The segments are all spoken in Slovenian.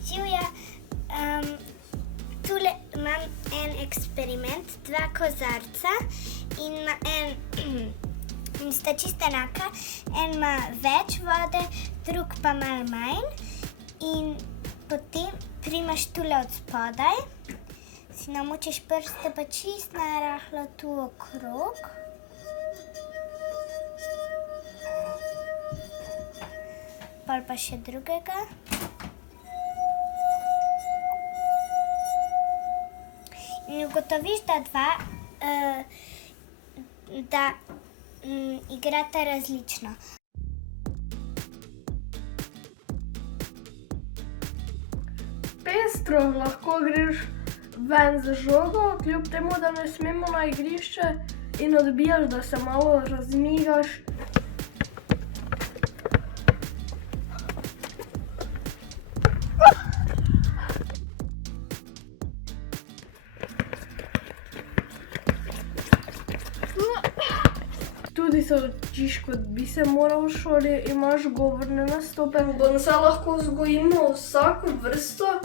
Živja, tule imam en eksperiment, 2 kozarca in sta čisto enaka. En ima več vode, drug pa malo manj. In potem primaš tule od spodaj, si namočiš prste pa čisto narahlo tu okrog. Pol pa še drugega. In ugotoviš, da igrata različno. Pestro, lahko greš ven z žogo, kljub temu, da ne smemo na igrišče in odbijaš, da se malo razmigaš. Tudi se učiš, kot bi se moral v šoli, imaš govorne nastope. Bonsai lahko vzgojimo vsako vrsto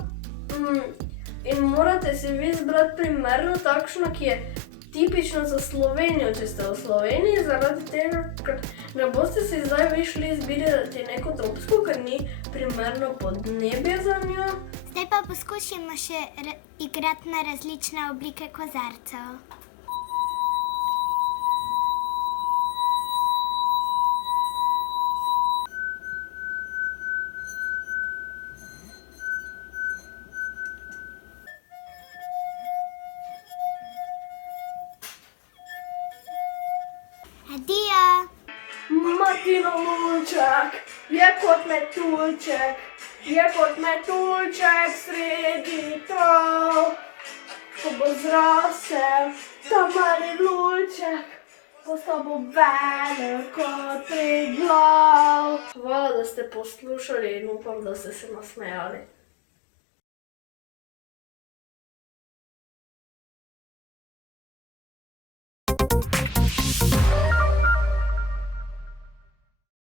in morate si vi izbrati primerno takšno, ki je tipično za Slovenijo, če ste v Sloveniji, zaradi tega, ker ne boste si zdaj vi šli izbirati neko tropsko, ker ni primerno podnebje za njo. Zdaj pa poskušajmo še igrati na različne oblike kozarcev. Adijo! Martinov lulček je kot metuljček, sredi trav. Ko bo zrasel ta mali lulček, postal velik kot Triglav. Hvala, da ste poslušali in upam, da ste se nasmejali.